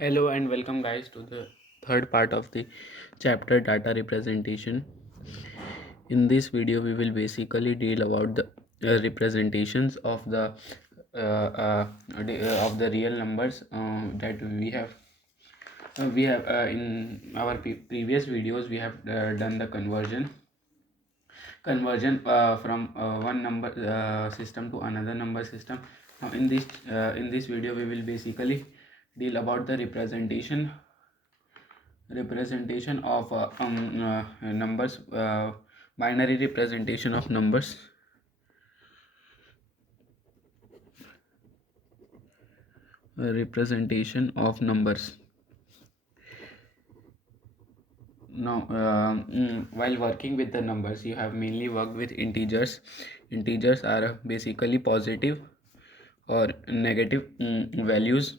Hello and welcome guys to the third part of the chapter data representation. In this video we will basically deal about the representations of the real numbers that we have in our previous videos we have done the conversion from one number system to another number system. Now in this video we will basically deal about the representation of numbers, binary representation of numbers. Representation of numbers. Now while working with the numbers, you have mainly worked with integers. Integers are basically positive or negative values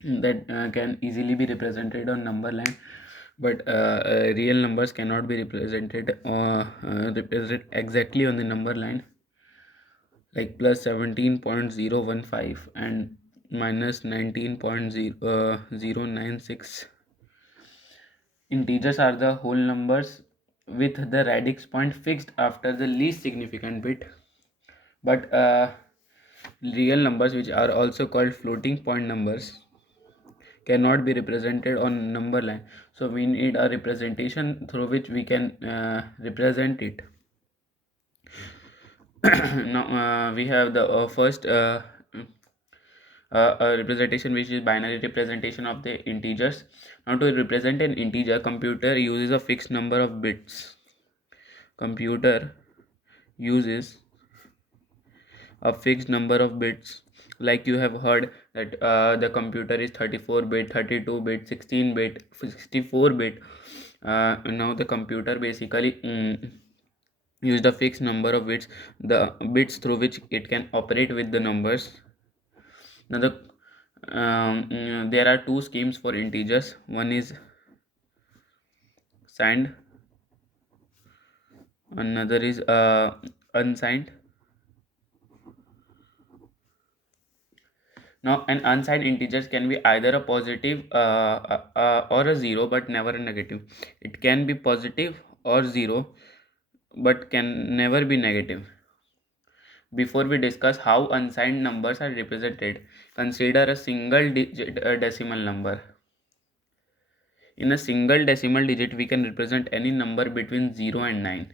that can easily be represented on number line, but real numbers cannot be represented exactly on the number line, like plus 17.015 and minus 19.096. Integers are the whole numbers with the radix point fixed after the least significant bit, but real numbers, which are also called floating point numbers, cannot be represented on number line. So we need a representation through which we can represent it. Now we have the first representation, which is binary representation of the integers. Now to represent an integer, computer uses a fixed number of bits. Computer uses a fixed number of bits, like you have heard that the computer is 34-bit, 32-bit, 16-bit, 64-bit. Now the computer basically used a fixed number of bits, the bits through which it can operate with the numbers. Now there are two schemes for integers. One is signed, another is unsigned. Now an unsigned integers can be either a positive or a zero, but never a negative. It can be positive or zero, but can never be negative. Before we discuss how unsigned numbers are represented, consider a single digit decimal number. In a single decimal digit, we can represent any number between 0 and 9.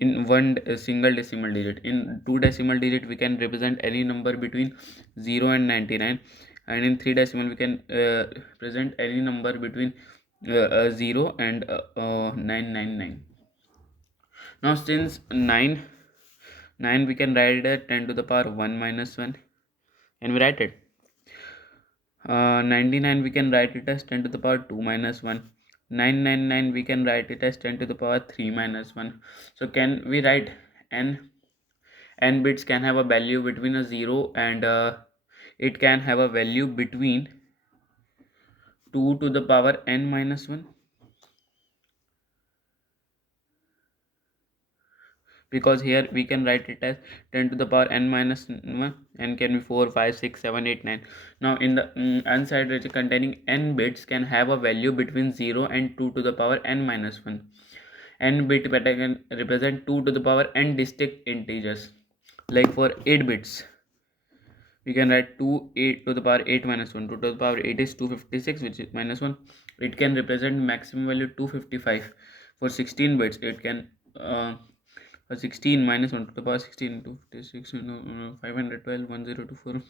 In one single decimal digit. In two decimal digit, we can represent any number between 0 and 99. And in three decimal, we can present any number between 0 and 999. Now since 9 we can write it as 10 to the power 1 minus 1, and we write it. 99 we can write it as 10 to the power 2 minus 1. 999 we can write it as 10 to the power 3 minus 1. So can we write n bits can have a value between a 0 and it can have a value between 2 to the power n minus 1, because here we can write it as 10 to the power n minus 1, n can be 4, 5, 6, 7, 8, 9. Now in the unsigned register containing n bits can have a value between 0 and 2 to the power n minus 1. N bit can represent 2 to the power n distinct integers. Like for 8 bits, we can write 2 8 to the power 8 minus 1. 2 to the power 8 is 256, which is minus 1. It can represent maximum value 255. For 16 bits, it can 16 minus 1 to the power 16, 256, 512, 1024,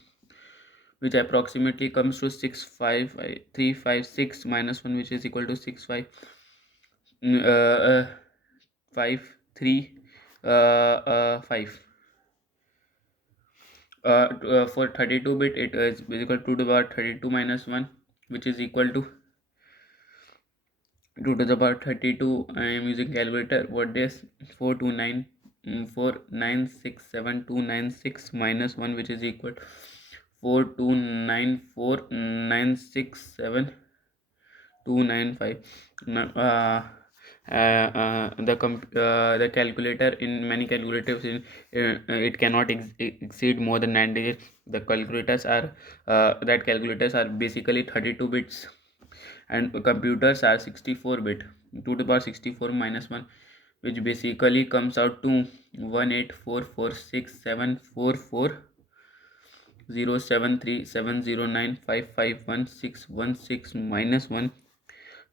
which approximately comes to 65356 minus 1, which is equal to 65535. For 32-bit, it is equal to the power 32 minus 1, which is equal to 2 to the power 32. I am using calculator. What is 429,496,7296 minus 1, which is equal to 429,496,7295. The calculator in many calculators it cannot exceed more than 9 digits. The calculators are calculators are basically 32 bits, and computers are 64 bit, 2 to the power 64 minus 1, which basically comes out to 1844674407370955161 minus 1.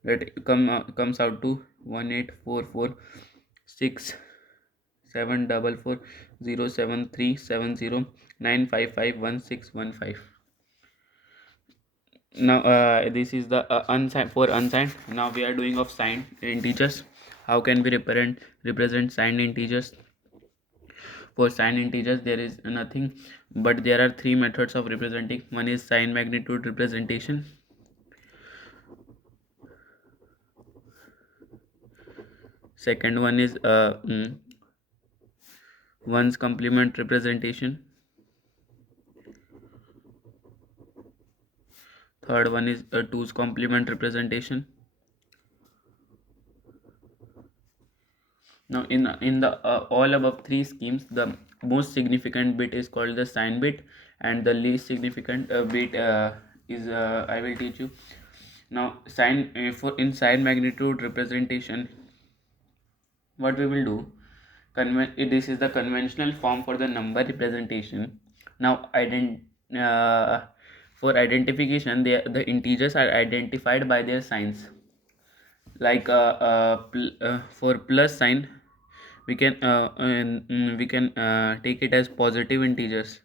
That comes out to 1844674407370955161. Now this is the unsigned. For unsigned, now we are doing of signed integers. How can we represent signed integers? For signed integers there is nothing, but there are three methods of representing. One is sign magnitude representation. Second one is one's complement representation. Third one is a two's complement representation. Now in the all above three schemes, the most significant bit is called the sign bit, and the least significant bit is I will teach you. Now sign for in sign magnitude representation, what we will do, this is the conventional form for the number representation. Now for identification, the integers are identified by their signs. Like for plus sign, we can take it as positive integers.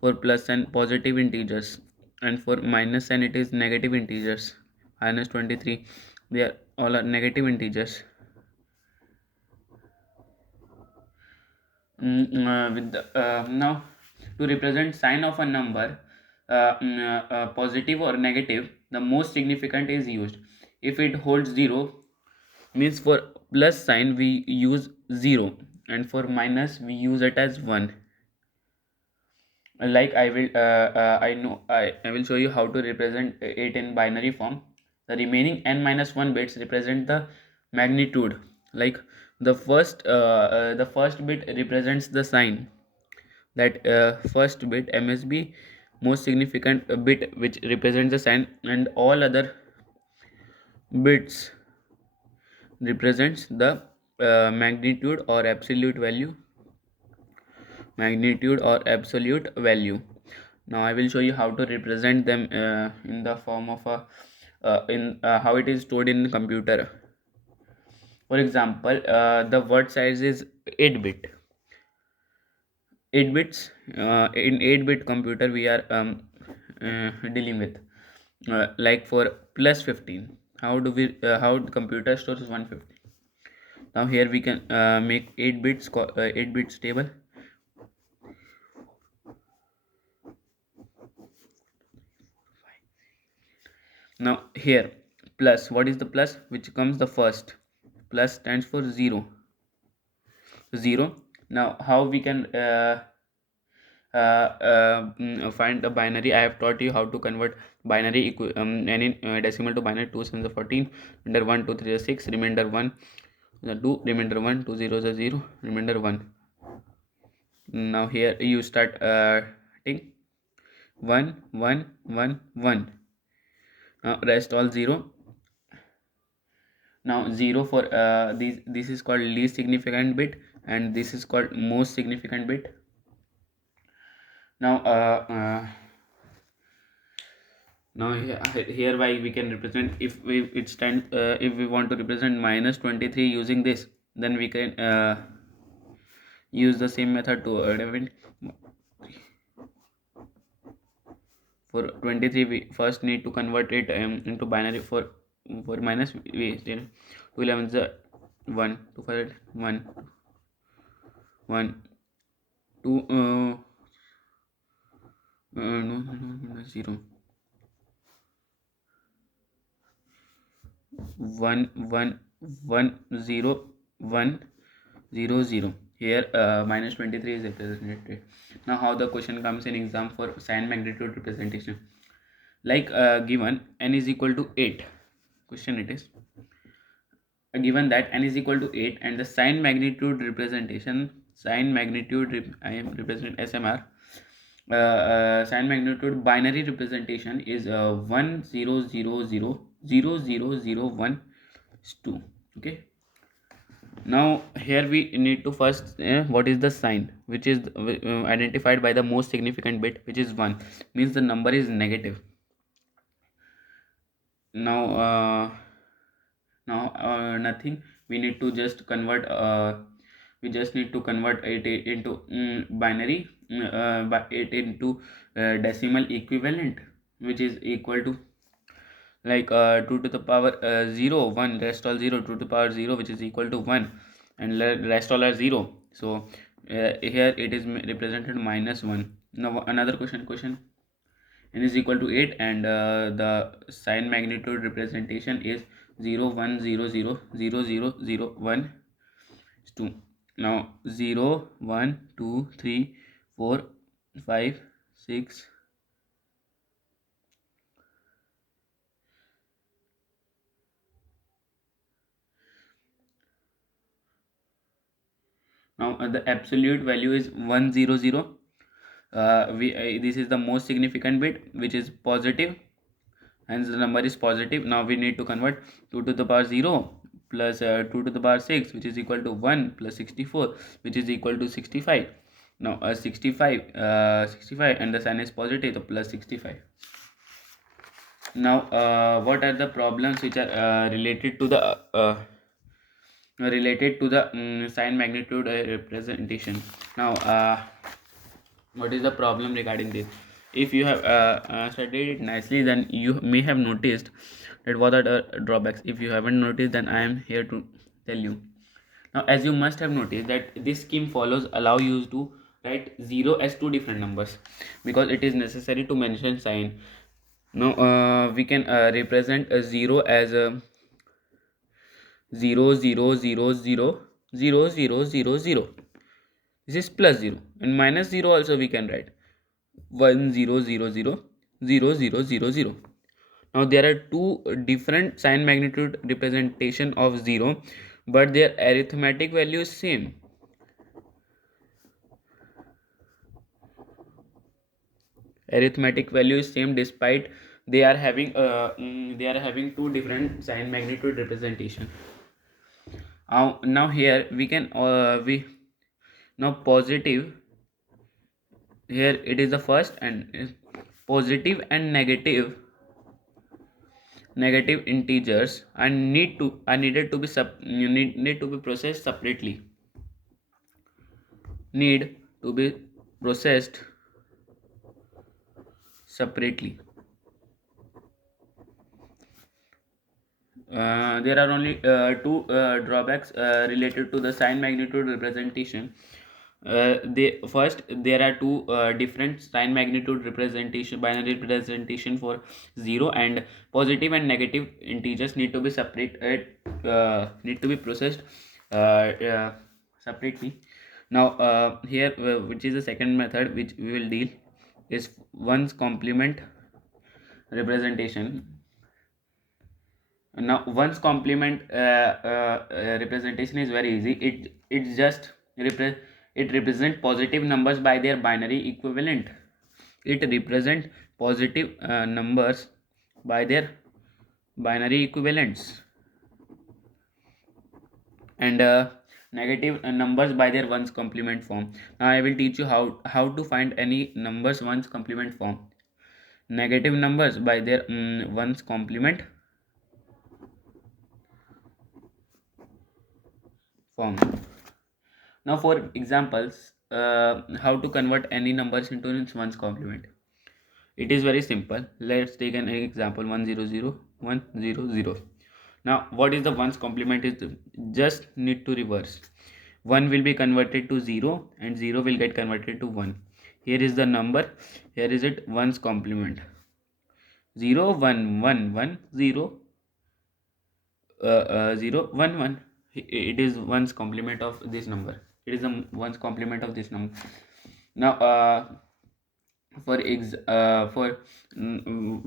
For plus and positive integers, and for minus sign it is negative integers. Minus 23, they are all are negative integers. Now to represent sign of a number, positive or negative, the most significant is used. If it holds 0, means for plus sign we use 0, and for minus we use it as 1. Like I will show you how to represent it in binary form. The remaining n minus 1 bits represent the magnitude. Like the first bit represents the sign. That first bit MSB, most significant bit, which represents the sign, and all other bits represents the magnitude or absolute value. Now I will show you how to represent them in the form of a how it is stored in computer. For example, the word size is 8 bit. 8 bits in 8-bit computer we are dealing with. Like for plus 15, how the computer stores 150. Now here we can make 8 bits table. Now here plus, what is the plus which comes the first? Plus stands for 0. Now how we can find the binary? I have taught you how to convert binary any decimal to binary. 2 7 14, remainder 1 2 3 6, remainder 1 2, remainder 1 2 0 0, remainder 1. Now here you start ting 1 1 1 1. Rest all 0. Now 0 for this is called least significant bit, and this is called most significant bit. Now hereby we can represent, if we want to represent minus 23 using this, then we can use the same method to for 23 we first need to convert it into binary. For minus we 2 11 1 2 5 1 1 2 no 0 1 1 1 0 1 0 0. Here minus 23 is represented. Now how the question comes in exam for sign magnitude representation? Like given n is equal to 8, question it is given that n is equal to 8 and the sign magnitude representation, I am represent SMR, sign magnitude binary representation is 1 0 0 0 0 0 0 1 2. Okay, now here we need to first what is the sign which is identified by the most significant bit, which is 1, means the number is negative. Now nothing, we need to just convert we just need to convert it into binary, it into decimal equivalent, which is equal to like 2 to the power 0 1, rest all 0, 2 to the power 0, which is equal to 1, and rest all are 0. So here it is represented -1. Now another question, n is equal to 8 and the sign magnitude representation is 0 1 0 0 0 0 0 1 2. Now 0 1 2 3 4 5 6. Now the absolute value is 100. We this is the most significant bit, which is positive, hence the number is positive. Now we need to convert 2 to the power 0 plus 2 to the power 6, which is equal to 1 plus 64, which is equal to 65. Now 65 and the sign is positive, so plus 65. Now what are the problems which are related to the sign magnitude representation? Now what is the problem regarding this? If you have studied it nicely, then you may have noticed that what are the drawbacks. If you haven't noticed, then I am here to tell you. Now as you must have noticed that this scheme follows allow you to write 0 as two different numbers, because it is necessary to mention sign. Now we can represent a 0 as a 0 0 0 0 0 0 0 0. This is plus 0, and minus 0 also we can write 1 0 0 0 0 0 0 0. Now there are two different sign magnitude representation of 0, but their arithmetic value is same. Arithmetic value is same despite they are having two different sign magnitude representation. Now here we can we now positive, here it is the first, and positive and negative integers are needed to be need to be processed separately, need to be processed separately. There are only two drawbacks related to the sign magnitude representation. There are two different sign magnitude representation, binary representation for 0, and positive and negative integers need to be need to be processed separately. Now here which is the second method which we will deal is one's complement representation. Now one's complement representation is very easy. It just it represent positive numbers by their binary equivalent. It represent positive numbers by their binary equivalents, and negative numbers by their ones complement form. Now I will teach you how to find any numbers ones complement form. Negative numbers by their ones complement form. Now for examples, how to convert any numbers into its ones complement. It is very simple. Let's take an example 100 100. Now what is the ones complement is just need to reverse. 1 will be converted to 0 and 0 will get converted to 1. Here is the number, here is it ones complement. 0 1 1 1 0 0 1 1. It is ones complement of this number. It is the ones complement of this number. Now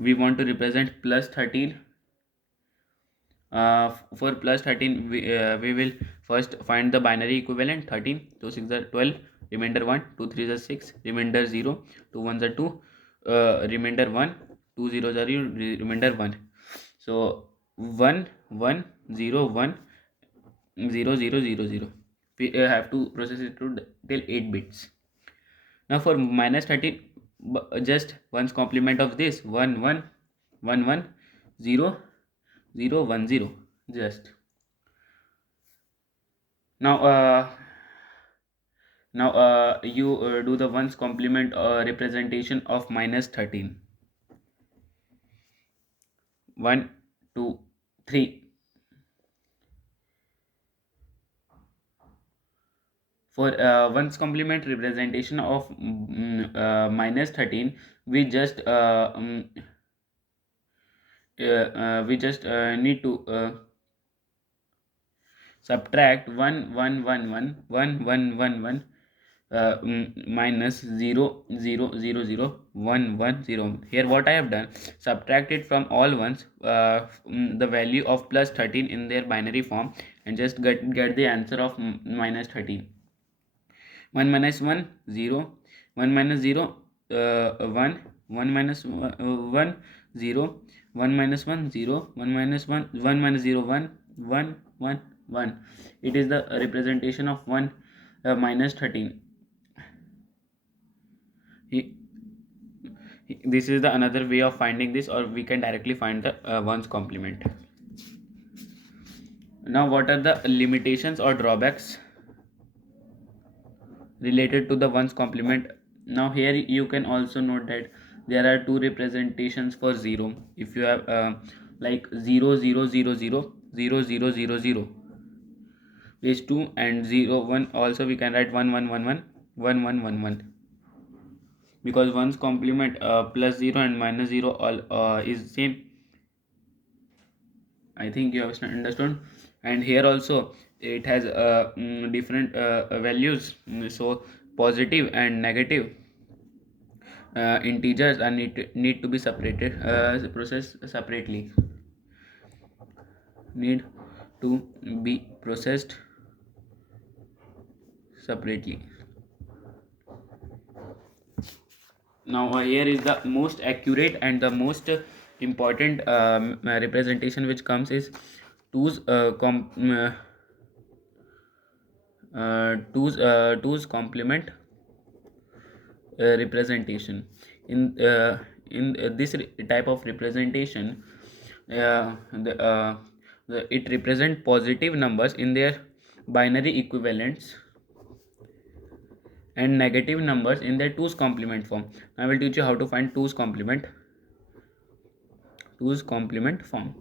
we want to represent plus 13 For plus 13, we will first find the binary equivalent. 13, 2 6 are 12, remainder 1, 2 3 are 6, remainder 0, 2 1 are 2, remainder 1, 2 zeros are remainder 1. So 1 1 0 1 0 0 0 0. We have to process it to till 8 bits. Now for minus 13, just one's complement of this 1 1 1 1 0 0 1 0. Just now you do the ones complement representation of minus 13. 1 2 3. For ones complement representation of minus 13, we just need to subtract 1 1 1 1 1 1 1 1 minus 0 0 0 0 1 1 0. Here what I have done, subtracted from all ones the value of plus 13 in their binary form, and just get the answer of minus 13. 1 minus 1 0, 1 minus 0 1, 1 minus 1 0, 1 minus 1 0, 1 minus 1 1 minus 0 1 1 1 1. It is the representation of 1 minus 13. This is the another way of finding this, or we can directly find the ones complement. Now what are the limitations or drawbacks related to the ones complement? Now here you can also note that there are two representations for 0. If you have like 0 0 0 0 0 0 0 0 is 2, and 0 1, also we can write 1 1 1 1 1 1 1 1, because ones complement plus 0 and minus 0 all is same. I think you have understood. And here also it has different values. So positive and negative integers are need to be separated, processed separately. Need to be processed separately. Now here is the most accurate and the most important representation which comes is 2's 2's complement representation. In this type of representation, it represent positive numbers in their binary equivalents and negative numbers in their 2's complement form. I will teach you how to find 2's complement form.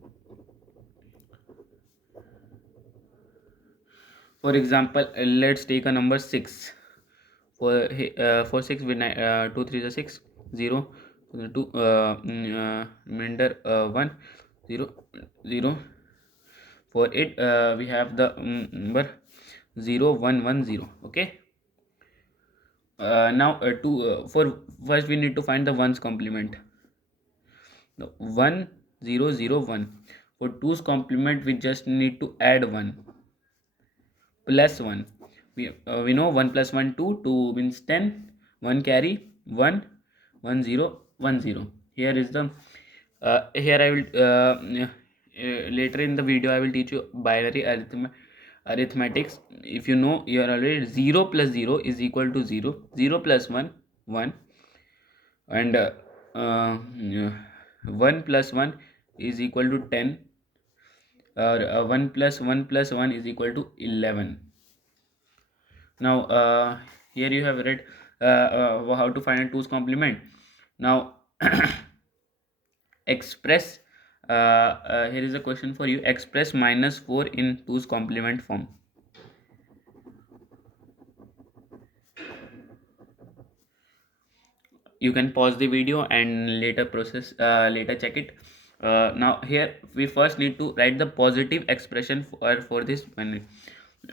For example, let's take a number 6. For 6 with 2 3 is 6, 0 2 remainder 1 0 0. For it we have the number 0 1 1 0. Okay. Now for first we need to find the ones complement. 1 0 0 1. For 2's complement we just need to add 1 plus 1. We know 1 plus 1 2, 2 means 10, 1 carry 1 1 0 1 0. Here is the here I will later in the video I will teach you binary arithmetics. If you know, you are already 0 plus 0 is equal to 0, 0 plus 1 1, and 1 plus 1 is equal to 10, or 1 plus 1 plus 1 is equal to 11. Now here you have read how to find a 2's complement. Now express here is a question for you. Express minus 4 in 2's complement form. You can pause the video and later later check it. Now here we first need to write the positive expression for this one.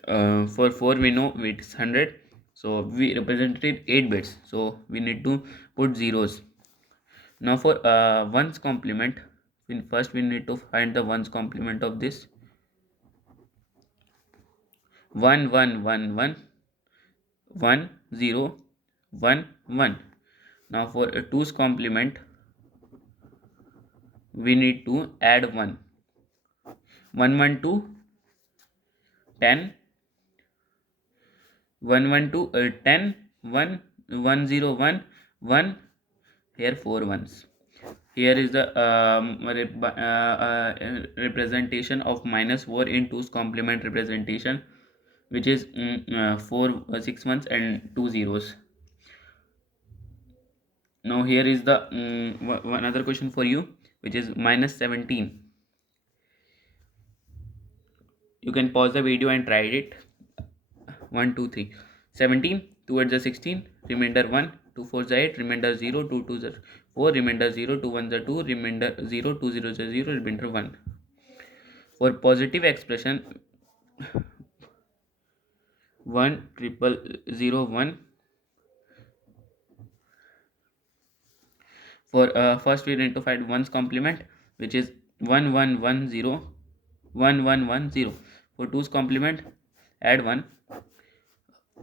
For 4 we know it's 100, so we represented 8 bits, so we need to put zeros. Now for ones complement First we need to find the ones complement of this. 1 1 1 1 1 0 1 1. Now for a 2's complement we need to add 1. 1 1 2 10 1 1 2 10 1 1 0 1 1. Here 4 ones. Here is the representation of -4 in 2's complement representation, which is 4 6 ones and 2 zeros. Now here is the another question for you, which is -17. You can pause the video and try it. 1 2 3 17, 2 8 16, remainder 1, 2 4 8, remainder 0, 2 2 4, remainder 0, 2 1 2, remainder 0, 2 0 0, remainder 1. For positive expression 1 triple 0 1. For first we need to find one's complement, which is 1 1 1 0 1 1 1 0. For 2's complement add 1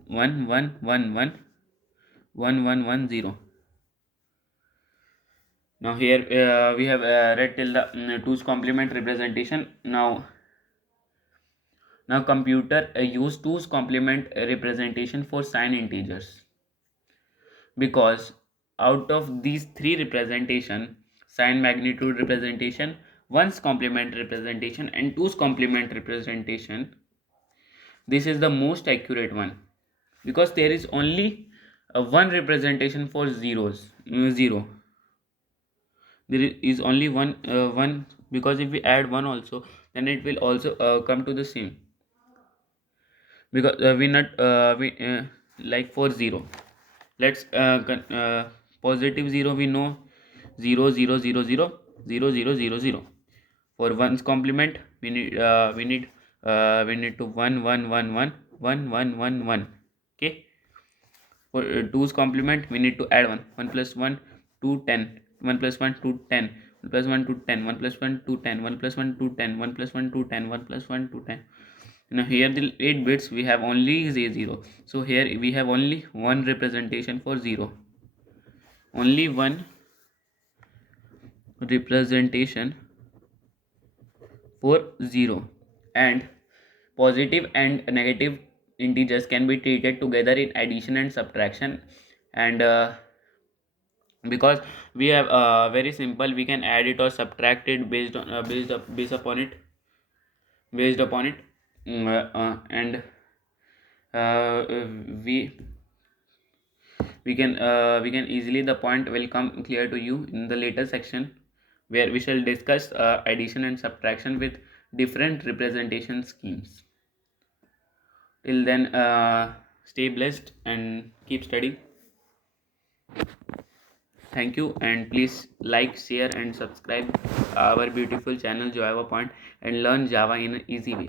1 1 1 1 1 1 1 0. Now here we have read till the 2's complement representation. Now computer use 2's complement representation for signed integers, because out of these three representation, sign magnitude representation, one's complement representation, and 2's complement representation, this is the most accurate one, because there is only one representation for zeros, 0. There is only one, because if we add 1 also, then it will also come to the same, because we not like for 0, let's positive 0 we know 0 0 0 0 0 0 0 0. For one's complement we need to 1 1 1 1 1 1 1 1. Okay. For 2's complement we need to add 1 1 plus 1 2 10 1 plus 1 2 10 1 plus 1 2 10 1 plus 1 2 10 1 plus 1 2 10 1 plus 1 2 10 1 plus 1 2 10. Now here the 8 bits we have only 0, so here we have only one representation for 0, only one representation for 0. And positive and negative integers can be treated together in addition and subtraction, and because we have very simple, we can add it or subtract it based on based upon it and we can easily, the point will come clear to you in the later section, where we shall discuss addition and subtraction with different representation schemes. Till then, stay blessed and keep studying. Thank you, and please like, share and subscribe our beautiful channel Java Point, and learn Java in an easy way.